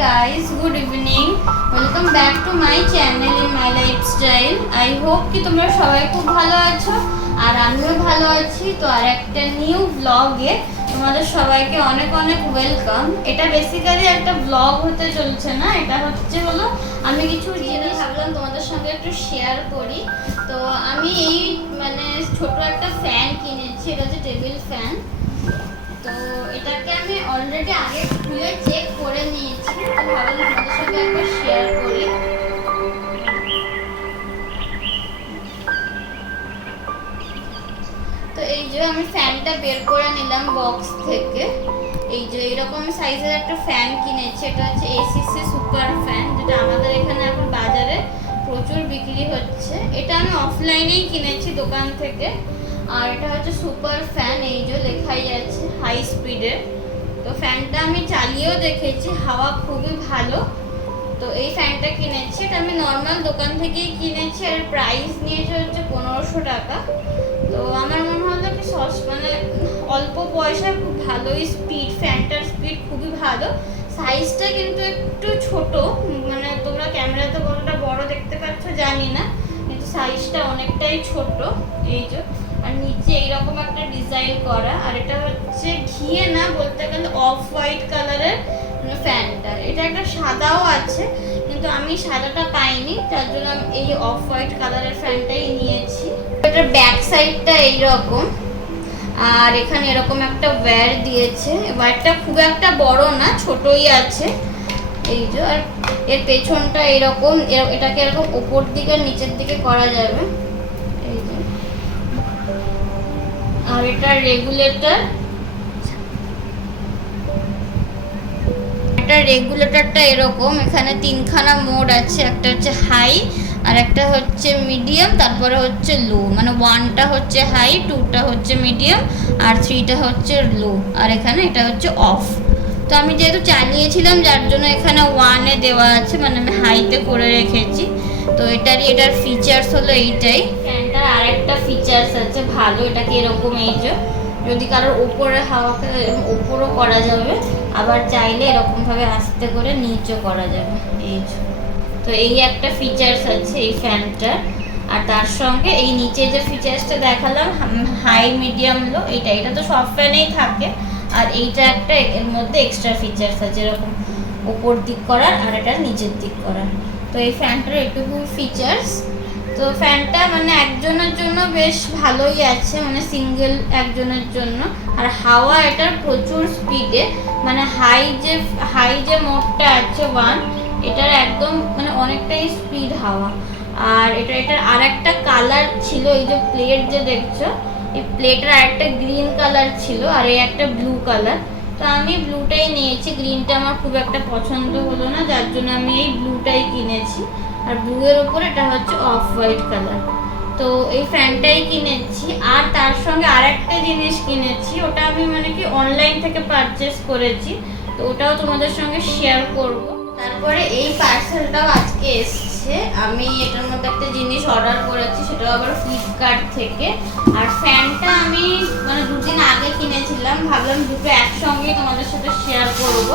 guys, good evening. Welcome back to my channel in my lifestyle. I hope कि তোমরা সবাই খুব ভালো আছো আর আমিও ভালো আছি। তো আর একটা নিউ ব্লগে তোমাদের সবাইকে অনেক অনেক ওয়েলকাম। এটা বেসিক্যালি একটা ব্লগ হতে চলছে না, এটা হলো আমি কিছু জিনিস ভাবলাম তোমাদের সঙ্গে একটু শেয়ার করি। তো আমি এই ছোট একটা ফ্যান কিনেছি, এটা হচ্ছে টেবিল ফ্যান। তো এটাকে আমি অলরেডি আগে খুলে চেক করে নিয়েছি, তো ভাবলাম তোমাদের সাথে একবার শেয়ার করি। তো এই যে আমি ফ্যানটা বের করে নিলাম বক্স থেকে। এই যে এরকম সাইজের একটা ফ্যান কিনেছি, এটা হচ্ছে এসিসি সুপার ফ্যান, যেটা আমাদের এখানে এখন বাজারে প্রচুর বিক্রি হচ্ছে। এটা আমি অফলাইনেই কিনেছি দোকান থেকে। আর এটা হচ্ছে সুপার ফ্যান, এই যে লেখাই আছে হাই স্পিডের। তো ফ্যানটা আমি চালিয়েও দেখেছি, হাওয়া খুবই ভালো। তো এই ফ্যানটা কিনেছি, এটা আমি নর্মাল দোকান থেকেই কিনেছি আর প্রাইস নিয়েছে হচ্ছে 1500 টাকা। তো আমার মনে হলো কি অল্প পয়সায় খুব ভালোই স্পিড, ফ্যানটার স্পিড খুবই ভালো। সাইজটা কিন্তু একটু ছোট, তোমরা ক্যামেরাতে কতটা বড় দেখতে পাচ্ছ জানি না, কিন্তু সাইজটা অনেকটাই ছোট। এই যে আর নিচে এইরকম একটা ডিজাইন করা, আর এটা হচ্ছে ঘিয়ে না, বলতে গেলে অফ হোয়াইট কালারের ফ্যানটা। এটা একটা সাদাও আছে, কিন্তু আমি সাদাটা পাইনি, তার জন্য আমি এই অফ হোয়াইট কালারের ফ্যানটাই নিয়েছি। এটার ব্যাক সাইডটা এইরকম, আর এখানে এরকম একটা ওয়্যার দিয়েছে। ওয়্যারটা খুব একটা বড় না, ছোটই আছে। এই যে আর এর পেছনটা এইরকম, এটাকে এরকম উপর দিকে নিচের দিকে করা যাবে। এই যে আর এটা রেগুলেটরটা এরকম, এখানে তিনখানা মোড আছে, একটা হচ্ছে হাই, আর একটা হচ্ছে মিডিয়াম, তারপরে হচ্ছে লো। 1টা হচ্ছে হাই, 2টা হচ্ছে মিডিয়াম, আর 3টা হচ্ছে লো, আর এখানে এটা হচ্ছে অফ। তো আমি যেহেতু চালিয়েছিলাম যার জন্য এখানে 1-এ দেওয়া আছে, আমি হাইতে করে রেখেছি। তো এটার ফিচার্স হলো এইটাই। ফ্যানটার আর একটা ফিচার্স আছে ভালো, এটাকে এরকম এই যে যদি কারোর উপরে হাওয়াকে উপরও করা যাবে, আবার চাইলে এরকমভাবে আস্তে করে নিচও করা যাবে। এই যে তো এই একটা ফিচার্স আছে এই ফ্যানটার। আর তার সঙ্গে এই নিচে যে ফিচার্সটা দেখালাম হাই মিডিয়াম লো, এটা তো সব ফ্যানেই থাকে। আর এইটা একটা এর মধ্যে এক্সট্রা ফিচার্স আছে, এরকম উপর দিক করার আর এটা নিচের দিক করার। তো এই ফ্যানটার এটুকু ফিচার্স। তো ফ্যানটা একজনের জন্য বেশ ভালোই আছে, সিঙ্গেল একজনের জন্য। আর হাওয়া এটার প্রচুর স্পিডে, হাই যে মোডটা আছে 1, এটার একদম অনেকটাই স্পিড হাওয়া। আর এটার আর একটা কালার ছিল, এই যে প্লেট যে দেখছো, এই প্লেটের আর একটা গ্রিন কালার ছিল, আর এই একটা ব্লু কালার। তো আমি ব্লুটাই নিয়েছি, গ্রিনটা আমার খুব একটা পছন্দ হলো না, যার জন্য আমি এই ব্লুটাই কিনেছি। আর ব্লু এর উপর এটা হচ্ছে অফ হোয়াইট কালার। তো এই ফ্যানটাই কিনেছি। আর তার সঙ্গে আর একটা জিনিস কিনেছি, ওটা আমি অনলাইন থেকে পারচেস করেছি, তো ওটাও তোমাদের সঙ্গে শেয়ার করব। তারপরে এই পার্সেলটাও আজকে এসছে। আমি এটার মধ্যে একটা জিনিস অর্ডার করেছি, সেটাও আবার ফ্লিপকার্ট থেকে। আর ফ্যানটা আমি 2 দিন আগে কিনেছিলাম, ভাবলাম দুটো একসঙ্গে তোমাদের সাথে শেয়ার করব।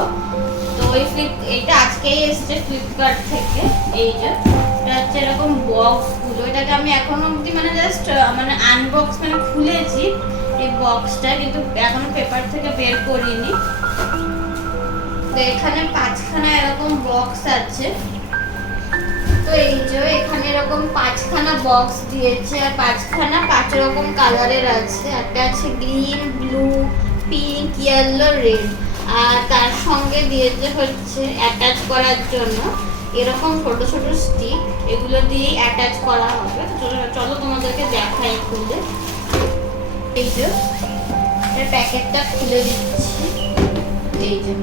তো এটা আজকেই এসছে ফ্লিপকার্ট থেকে। এই যে এটা হচ্ছে এরকম বক্সগুলো, এটাকে আমি এখনো অবধি জাস্ট আনবক্স খুলেছি এই বক্সটা, কিন্তু এখনো পেপার থেকে বের করিনি। তো এখানে 5খানা এরকম বক্স আছে। তো এই যে এখানে এরকম 5খানা বক্স দিয়েছে, আর 5খানা 5 রকম কালারের আছে। একটা আছে green, blue, pink, yellow, red. আর তার সঙ্গে দিয়েছে হচ্ছে অ্যাটাচ করার জন্য এরকম ছোট ছোট স্টিক, এগুলো দিয়েই অ্যাটাচ করা হবে। চলো তোমাদেরকে দেখাই খুলে। এই যে এর প্যাকেটটা খুলে দিচ্ছি। এই যে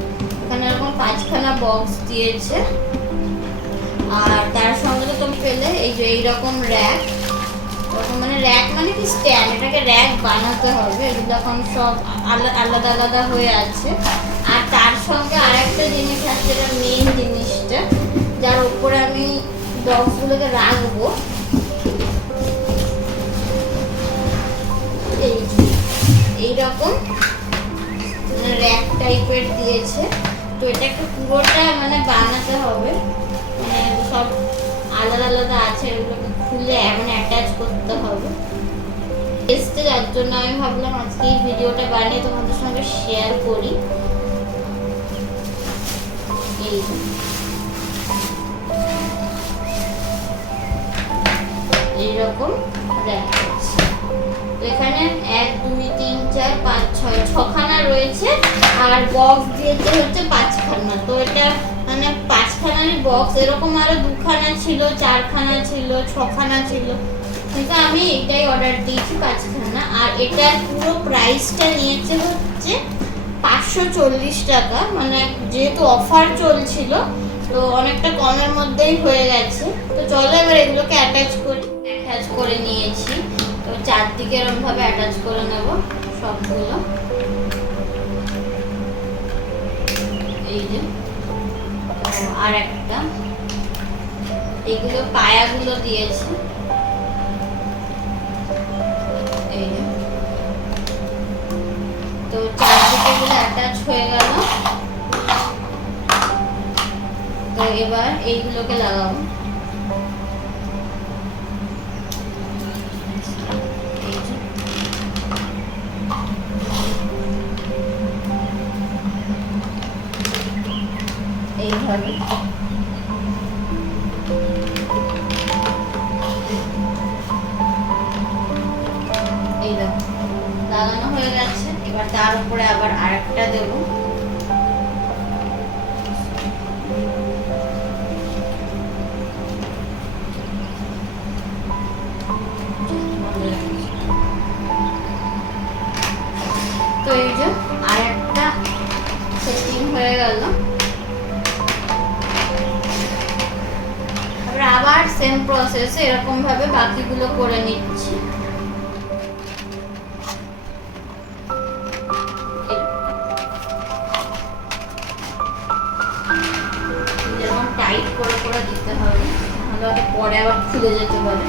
এখানে এরকম 5খানা বক্স দিয়েছে। আর তার সঙ্গে তো তুমি পেলে এই যে এইরকম র্যাক, র্যাক কি স্ট্যান্ড, এটাকে র্যাক বানাতে হবে। এগুলো এখন সব আলাদা আলাদা হয়ে আছে। আর তার সঙ্গে আর একটা জিনিস আছে, এটা মেইন জিনিসটা, যার উপরে আমি বক্সগুলোকে রাখবো। এইরকম র্যাক টাইপের দিয়েছে। তো এটা একটু পুরোটা মানে বানাতে হবে, মানে সব আলাদা আলাদা আছে, এগুলোকে খুলে এমন অ্যাটাচ করতে হবে এসছে। যার জন্য আমি ভাবলাম আজকে এই ভিডিওটা বানিয়ে তোমাদের সঙ্গে শেয়ার করি। এইরকম দেখাচ্ছে। তো এখানে 1 2 3 4 5 6 6খানা রয়েছে, আর বক্স দিয়েছে হচ্ছে 5খানা। তো এটা মানে 5খানারই বক্স, এরকম আরো 2খানা ছিল, 4খানা ছিল, 6খানা ছিল, কিন্তু আমি এটাই অর্ডার দিয়েছি 5খানা। আর এটার পুরো প্রাইসটা নিয়েছে হচ্ছে 540 টাকা, মানে যেহেতু অফার চলছিল তো অনেকটা কমের মধ্যেই হয়ে গেছে। তো চলো এবার এগুলোকে অ্যাটাচ করে নিয়েছি। তো চারদিকে এরকম ভাবে অ্যাটাচ করে নেব সবগুলো। এই যে আর একটা, এগুলো পায়াগুলো দিয়েছে। এই যে, তো চারদিকে এগুলো অ্যাটাচ হয়ে গেল। তো এবার এইগুলোকে লাগাবো। এইভাবে এই দেখো লাগানো হয়ে গেছে। এবার তার উপরে আবার আরেকটা দেবো। তো এই যে আরেকটা সেটিং হয়ে গেল। আবার সেম প্রসেসে এরকম ভাবে বাকিগুলো করে নিচ্ছি। যেমন টাইট করে করে দিতে হবে, নাহলে পরে আবার খুলে যেতে পারে।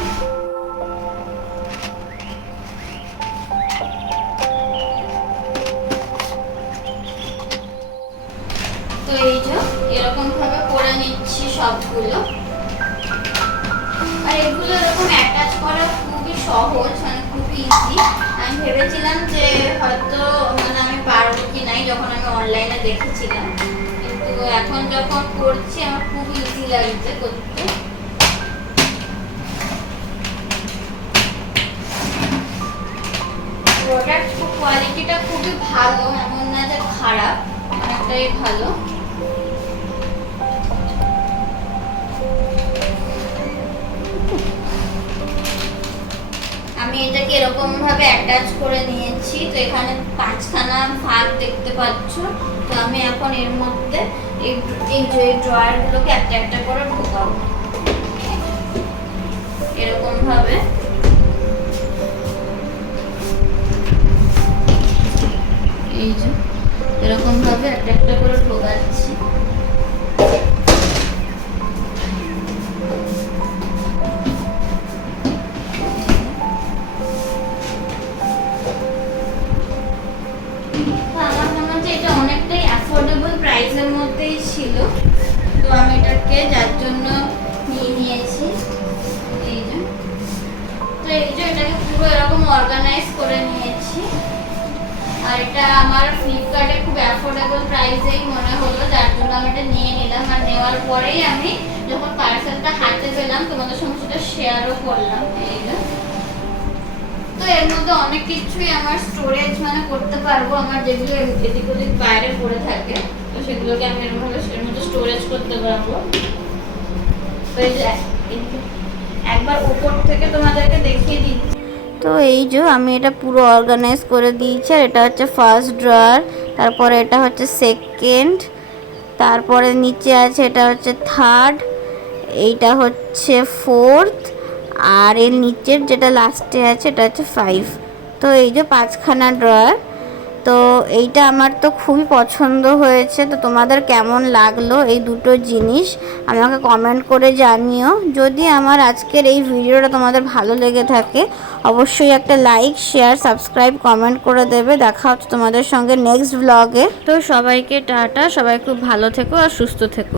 তো এই যে এরকম ভাবে করে নিচ্ছি সবগুলো। আর এগুলো এরকম অ্যাটাচ করা খুবই সহজ, মানে খুবই ইজি। আমি ভেবেছিলাম যে হয়তো মানে আমি পারবো কি নাই যখন আমি অনলাইনে দেখেছিলাম, কিন্তু এখন যখন করছি আমার খুব ইজি লাগছে করতে। প্রোডাক্ট কোয়ালিটিটা খুবই ভালো, এমন না যে খারাপ, অনেকটাই ভালো। আমি এটাকে এরকম ভাবে অ্যাটাচ করে নিয়েছি। তো এখানে 5খানা ভাগ দেখতে পাচ্ছ। তো আমি এখন এর মধ্যে এই যে ড্রয়ার গুলোকে একটা একটা করে ঢোকাবো এরকম ভাবে। এই যে এরকম ভাবে একটা একটা করে ঢোকাচ্ছি। প্রাইসের মধ্যেই ছিল, তো আমি এটাকে যার জন্য নিয়ে নিয়েছি। এই যে, তো এই যে এটাকে পুরো এরকম অর্গানাইজ করে নিয়েছি। আর এটা আমার ফ্লিপকার্টে খুব অ্যাফোর্ডেবল প্রাইসেই মনে হলো, যার জন্য আমি এটা নিয়ে নিলাম। আর নেওয়ার পরেই আমি যখন পার্সেলটা হাতে পেলাম তোমাদের সঙ্গে সেটা শেয়ারও করলাম। এই যে, তো এর মধ্যে অনেক কিছুই আমার স্টোরেজ মানে করতে পারবো, আমার যেগুলো এদিক ওদিক বাইরে পড়ে থাকে তো সেগুলোকে আমি এর মধ্যে স্টোরেজ করতে পারবো। তো এই যে একবার উপর থেকে তোমাদেরকে দেখিয়ে দিচ্ছি। তো এই যে আমি এটা পুরো অর্গানাইজ করে দিয়েছি। আর এটা হচ্ছে ফার্স্ট ড্রয়ার, তারপরে এটা হচ্ছে সেকেন্ড, তারপরে নিচে আছে এটা হচ্ছে থার্ড, এইটা হচ্ছে ফোর্থ, আর এর নিচের যেটা লাস্টে আছে এটা হচ্ছে 5। তো এই যে 5খানা ড্রয়ার। তো এইটা আমার তো খুবই পছন্দ হয়েছে। তো তোমাদের কেমন লাগলো এই দুটো জিনিস আমাকে কমেন্ট করে জানিও। যদি আমার আজকের এই ভিডিওটা তোমাদের ভালো লেগে থাকে অবশ্যই একটা লাইক, শেয়ার, সাবস্ক্রাইব, কমেন্ট করে দেবে। দেখা হচ্ছে তোমাদের সঙ্গে নেক্সট ব্লগে। তো সবাইকে টাটা, সবাই খুব ভালো থেকো আর সুস্থ থেকো।